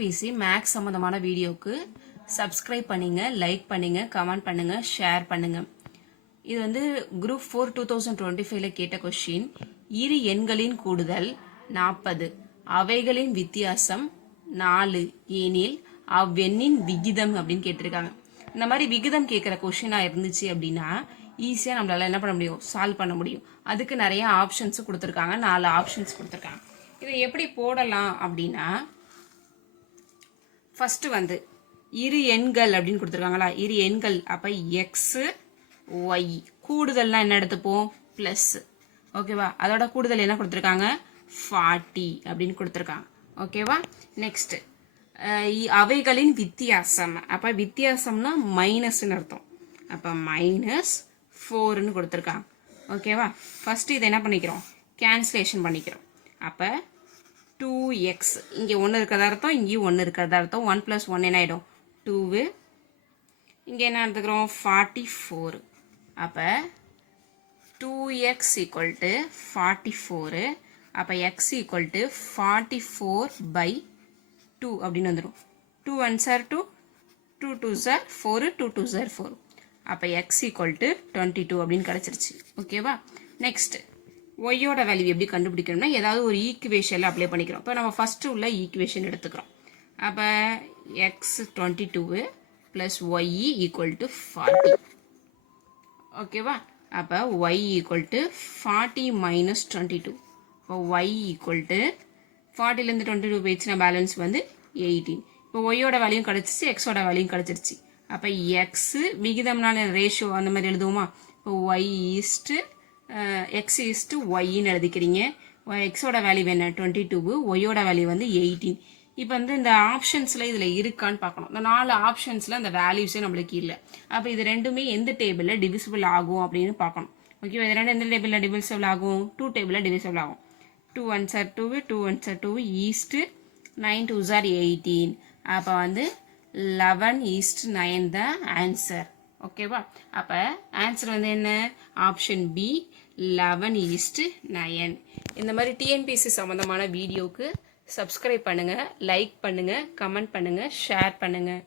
PC maths சம்பந்தமான வீடியோக்கு subscribe பண்ணுங்க, லைக் பண்ணுங்க, கமெண்ட் பண்ணுங்க, ஷேர் பண்ணுங்க. இது வந்து குரூப் 4 2025ல கேட்ட கொஸ்டின். இரு எண்களின் கூடுதல் 40, அவைகளின் வித்தியாசம் 4 எனில் அவ்வெண்ணின் விகிதம் அப்படின்னு கேட்டிருக்காங்க. இந்த மாதிரி விகிதம் கேட்குற கொஸ்டினா இருந்துச்சு அப்படின்னா ஈஸியாக நம்மளால என்ன பண்ண முடியும், சால்வ் பண்ண முடியும். அதுக்கு நிறைய ஆப்ஷன்ஸ் கொடுத்துருக்காங்க, 4 ஆப்ஷன்ஸ் கொடுத்துருக்காங்க. இதை எப்படி போடலாம் அப்படின்னா, ஃபர்ஸ்ட் வந்து இரு எண்கள் அப்படின்னு கொடுத்துருக்காங்களா, இரு எண்கள். அப்போ எக்ஸ் ஒய் கூடுதல்னா என்ன எடுத்துப்போம், பிளஸ். ஓகேவா, அதோட கூடுதல் என்ன கொடுத்துருக்காங்க, 40 அப்படின்னு கொடுத்துருக்காங்க. ஓகேவா, நெக்ஸ்ட் அவைகளின் வித்தியாசம். அப்போ வித்தியாசம்னா மைனஸ்ன்னு அர்த்தம். அப்போ -4ன்னு கொடுத்துருக்காங்க. ஓகேவா, ஃபர்ஸ்ட் இதை என்ன பண்ணிக்கிறோம், கேன்சலேஷன் பண்ணிக்கிறோம். அப்போ 2x இங்கே 1 இருக்கிறதா அர்த்தம், இங்கேயும் 1 இருக்கிறதா அர்த்தம். 1 + 1 என்ன ஆகிடும், 2. இங்கே என்ன எடுத்துக்கிறோம், 44. அப்போ 2x = 44. அப்போ x = 44/2 அப்படின்னு வந்துடும். 2 1s are 2, 2 2s are 4, 2 2s are 4. அப்போ x = 22 அப்படின்னு கிடச்சிருச்சு. ஓகேவா, நெக்ஸ்ட் ஒய்யோட வேல்யூ எப்படி கண்டுபிடிக்கணும்னா, ஏதாவது ஒரு ஈக்குவேஷனில் அப்ளை பண்ணிக்கிறோம். இப்போ நம்ம ஃபஸ்ட்டு உள்ள ஈக்குவேஷன் எடுத்துக்கிறோம். அப்போ எக்ஸ் 22 + ஒய் = 40. ஓகேவா, அப்போ ஒய் = 40 - 22. இப்போ ஒய் = 40லேருந்து 22 போயிடுச்சுன்னா பேலன்ஸ் வந்து 18. இப்போ ஒய்யோட வேல்யூயும் கிடச்சிச்சு, எக்ஸோட வேல்யூயும் கிடச்சிருச்சு. அப்போ எக்ஸு விகிதம்னால ரேஷியோ அந்த மாதிரி எழுதுவோமா. இப்போ ஒய் ஈஸ்ட்டு எக்ஸ் ஈஸ்ட்டு ஒய்ன்னு எழுதிக்கிறீங்க. எக்ஸோட வேல்யூ என்ன, 22, ஒய்யோட வேல்யூ வந்து 18. இப்போ வந்து இந்த ஆப்ஷன்ஸில் இதில் இருக்கான்னு பார்க்கணும். இந்த 4 ஆப்ஷன்ஸில் அந்த வேல்யூஸே நம்மளுக்கு இல்லை. அப்போ இது ரெண்டுமே எந்த டேபிளில் டிவிசிபிள் ஆகும் அப்படின்னு பார்க்கணும். ஓகேவா, இது ரெண்டு எந்த டேபிளில் டிவிசிபிள் ஆகும், 2 டேபிளில் டிவிசிபிள் ஆகும். 2 1s are 2, 2 1s are 2 east 9 2s are 18. அப்போ வந்து 11:9 தான் ஆன்சர். ஓகேவா, அப்போ ஆன்சர் வந்து என்ன, ஆப்ஷன் பி 11:9. இந்த மாதிரி டிஎன்பிஎஸ்சி சம்மந்தமான வீடியோவுக்கு சப்ஸ்கிரைப் பண்ணுங்கள், லைக் பண்ணுங்கள், கமெண்ட் பண்ணுங்கள், ஷேர் பண்ணுங்கள்.